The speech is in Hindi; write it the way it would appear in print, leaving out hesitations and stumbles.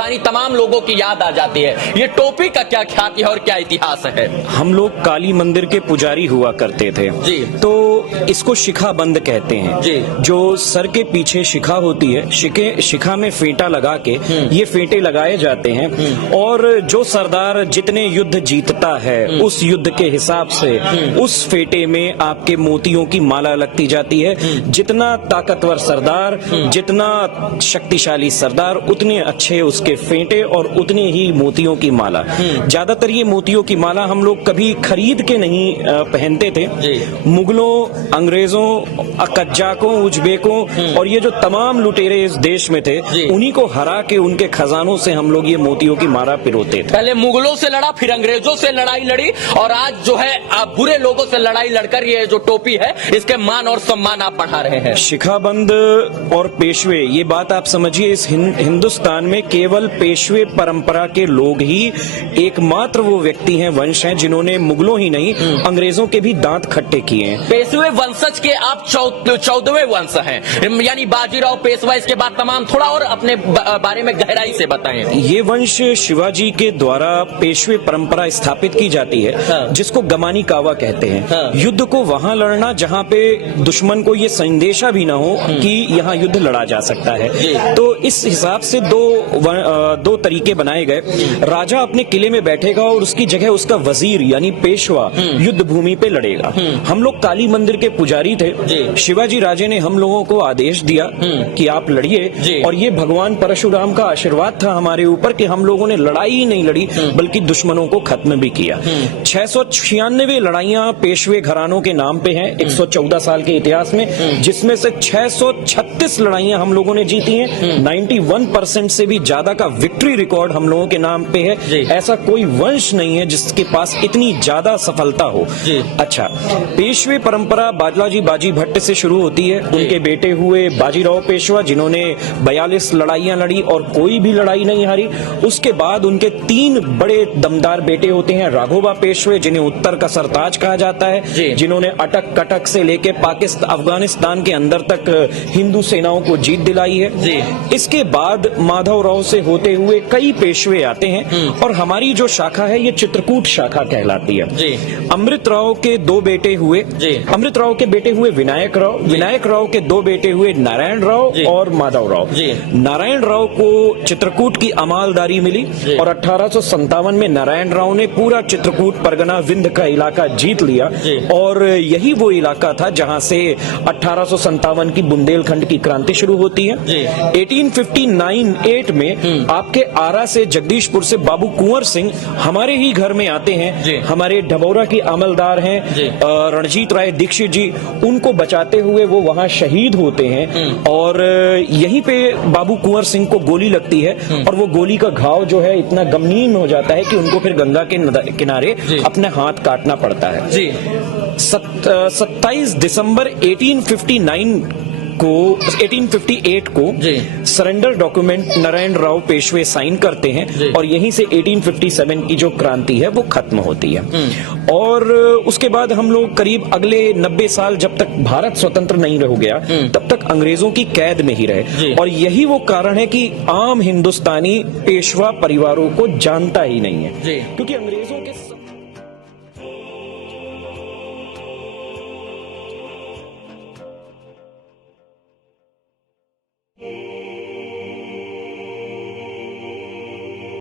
हिंदुस्तानी तमाम लोगों की याद आ जाती है। ये टोपी का क्या ख्याति है और क्या इतिहास है? हम लोग काली मंदिर के पुजारी हुआ करते थे जी। तो इसको शिखा बंद कहते हैं जी। जो सर के पीछे शिखा होती है, शिखा में फेंटा लगा के ये फेंटे लगाए जाते हैं और जो सरदार जितने युद्ध जीतता है उस युद्ध के हिसाब से उस फेंटे में आपके मोतियों की माला लगती जाती है। जितना ताकतवर सरदार, जितना शक्तिशाली सरदार, उतने अच्छे उसके फेंटे और उतने ही मोतियों की माला। ज्यादातर ये मोतियों की माला हम लोग कभी खरीद के नहीं पहनते थे। मुगलों, अंग्रेजों, कज्जाकों, उज्बेकों और ये जो तमाम लुटेरे इस देश में थे उन्हीं को हरा के उनके खजानों से हम लोग ये मोतियों की माला पिरोते थे। पहले मुगलों से लड़ा, फिर अंग्रेजों से लड़ाई लड़ी और आज जो है आप बुरे लोगों से लड़ाई लड़कर ये जो टोपी है इसके मान और सम्मान आप बढ़ा रहे हैं। शिखाबंद और पेशवे, ये बात आप समझिए, इस हिंदुस्तान में केवल पेशवे परंपरा के लोग ही एकमात्र वो व्यक्ति हैं, वंश हैं, जिन्होंने मुगलों ही नहीं अंग्रेजों के भी दांत खट्टे किए हैं। पेशवे वंशज के आप 14वें वंश हैं, यानी बाजीराव पेशवा, इसके बाद तमाम। थोड़ा और अपने बारे में गहराई से बताएं। ये वंश शिवाजी के द्वारा पेशवे परंपरा स्थापित की जाती है, जिसको गमानी कावा कहते हैं। युद्ध को वहां लड़ना जहां पे दुश्मन को ये संदेशा भी ना हो कि यहाँ युद्ध लड़ा जा सकता है। तो इस हिसाब से दो तरीके बनाए गए। राजा अपने किले में बैठेगा और उसकी जगह उसका वजीर यानी पेशवा युद्ध भूमि पे लड़ेगा। हम लोग काली मंदिर के पुजारी थे। शिवाजी राजे ने हम लोगों को आदेश दिया कि आप लड़िए और ये भगवान परशुराम का आशीर्वाद था हमारे ऊपर कि हम लोगों ने लड़ाई ही नहीं लड़ी बल्कि दुश्मनों को खत्म भी किया। 696 लड़ाइयां पेशवे घरानों के नाम पे हैं 114 साल के इतिहास में, जिसमें से 636 लड़ाइयां हम लोगों ने जीती हैं। 91% से भी ज्यादा का विक्ट्री रिकॉर्ड हम लोगों के नाम पे है। ऐसा कोई वंश नहीं है जिसके पास इतनी ज्यादा सफलता हो। अच्छा, पेशवे परंपरा बालाजी बाजी भट्ट से शुरू होती है। उनके बेटे हुए बाजीराव पेशवा, जिन्होंने 42 लड़ाइयां लड़ी और कोई भी लड़ाई नहीं हारी। उसके बाद उनके 3 बड़े दमदार बेटे होते हैं। राघोबा पेशवे, जिन्हें उत्तर का सरताज कहा जाता है, जिन्होंने अटक कटक से लेके पाकिस्तान, अफगानिस्तान के अंदर तक हिंदू सेनाओं को जीत दिलाई है। इसके बाद माधवराव से होते हुए कई पेशवे आते हैं और हमारी जो शाखा है ये चित्रकूट शाखा कहलाती है। अमृतराव के 2 बेटे हुए। अमृतराव के बेटे हुए विनायक राव। विनायक राव के 2 बेटे हुए नारायण राव और माधवराव। नारायण राव को चित्रकूट की अमालदारी मिली और 1857 में नारायण राव ने पूरा चित्रकूट परगना विंध्य का इलाका जीत लिया और यही वो इलाका था जहां से 1857 की बुंदेलखंड की क्रांति शुरू होती है। 1859 में आपके आरा से, जगदीशपुर से बाबू कुंवर सिंह हमारे ही घर में आते हैं। हमारे ढबौरा की अमलदार हैं रणजीत राय दीक्षित जी, उनको बचाते हुए वो वहां शहीद होते हैं और यहीं पे बाबू कुंवर सिंह को गोली लगती है और वो गोली का घाव जो है इतना गमनीन हो जाता है कि उनको फिर गंगा के किनारे अपने हाथ काटना पड़ता है। 27 दिसंबर 1858 को surrender document Narayan Rao Peshwe sign करते हैं और यहीं से 1857 की जो क्रांति है वो खत्म होती है। और उसके बाद हम लोग करीब अगले 90 साल, जब तक भारत स्वतंत्र नहीं हो गया तब तक अंग्रेजों की कैद में ही रहे और यही वो कारण है कि आम हिंदुस्तानी पेशवा परिवारों को जानता ही नहीं है, क्योंकि अंग्रेजों के